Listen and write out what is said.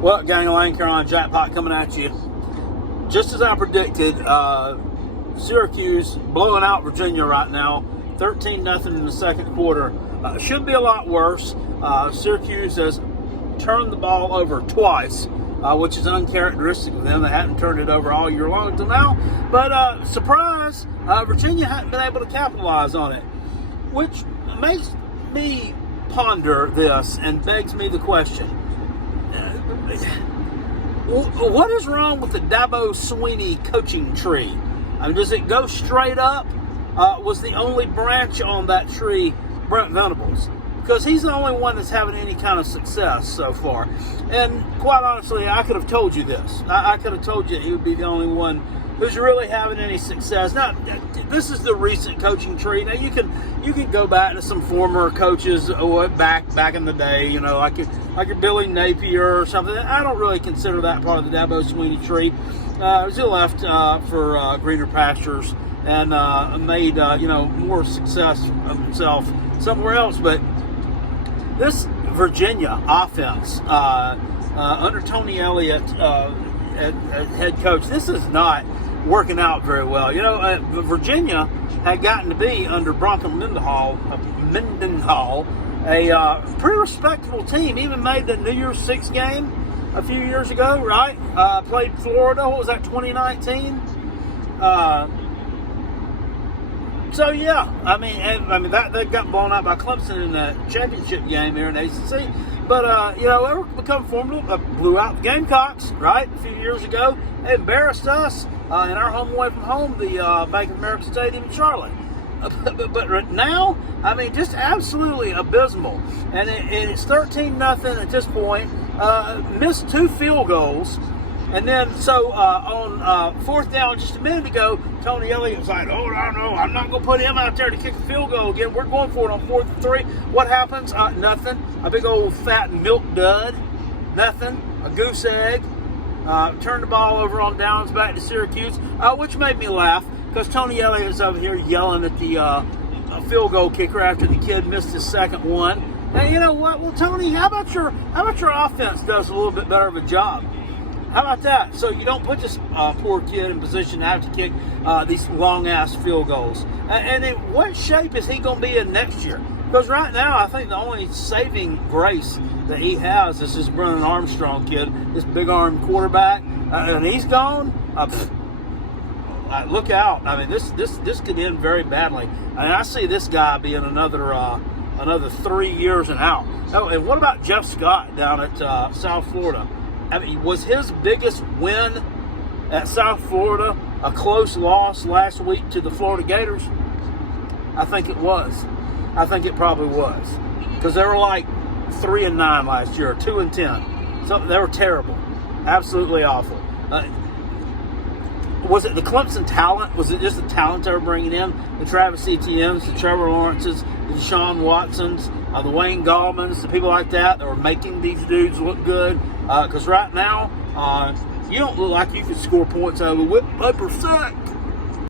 Well, gang of Lane, Carolina Jackpot coming at you. Just as I predicted, Syracuse blowing out Virginia right now, 13-0 in the second quarter. Should be a lot worse. Syracuse has turned the ball over twice, which is uncharacteristic of them. They haven't turned it over all year long until now. But surprise, Virginia hadn't been able to capitalize on it, which makes me ponder this and begs me the question. What is wrong with the Dabo Swinney coaching tree? I mean, does it go straight up? Was the only branch on that tree Brent Venables? Because he's the only one that's having any kind of success so far. And quite honestly, I could have told you this. I could have told you he would be the only one who's really having any success. Now, this is the recent coaching tree. Now, you can go back to some former coaches back in the day, you know, like your Billy Napier or something. I don't really consider that part of the Dabo Swinney tree. He left for greener pastures and made more success of himself somewhere else. But this Virginia offense under Tony Elliott as head coach, this is not working out very well. You know, Virginia had gotten to be under Bronco Mendenhall a pretty respectable team. Even made the New Year's Six game a few years ago, right? Played Florida. What was that, 2019? So yeah, I mean that they got blown out by Clemson in the championship game here in ACC. But they become formidable. Blew out the Gamecocks, right? A few years ago, they embarrassed us in our home away from home, the Bank of America Stadium in Charlotte. But now, I mean, just absolutely abysmal. And it's 13-0 at this point. Missed 2 field goals. And then, so on fourth down just a minute ago, Tony Elliott was like, oh, no, I'm not going to put him out there to kick a field goal again. We're going for it on 4th and 3. What happens? Nothing. A big old fat milk dud. Nothing. A goose egg. Turned the ball over on downs back to Syracuse, which made me laugh because Tony Elliott is over here yelling at the field goal kicker after the kid missed his second one. And you know what? Well, Tony, how about your offense does a little bit better of a job? How about that? So you don't put this poor kid in position to have to kick these long-ass field goals. And in what shape is he going to be in next year? Because right now, I think the only saving grace that he has is this Brennan Armstrong kid, this big-armed quarterback. And he's gone. Look out. I mean, this could end very badly. And I see this guy being another 3 years and out. Oh, and what about Jeff Scott down at South Florida? I mean, was his biggest win at South Florida a close loss last week to the Florida Gators? I think it was. I think it probably was. Because they were like 3-9 last year, 2-10. So they were terrible. Absolutely awful. Was it the Clemson talent? Was it just the talent they were bringing in? The Travis Etienne's, the Trevor Lawrences, the Deshaun Watsons, the Wayne Gallmans, the people like that were making these dudes look good. Because right now, you don't look like you can score points out of the whip paper sack.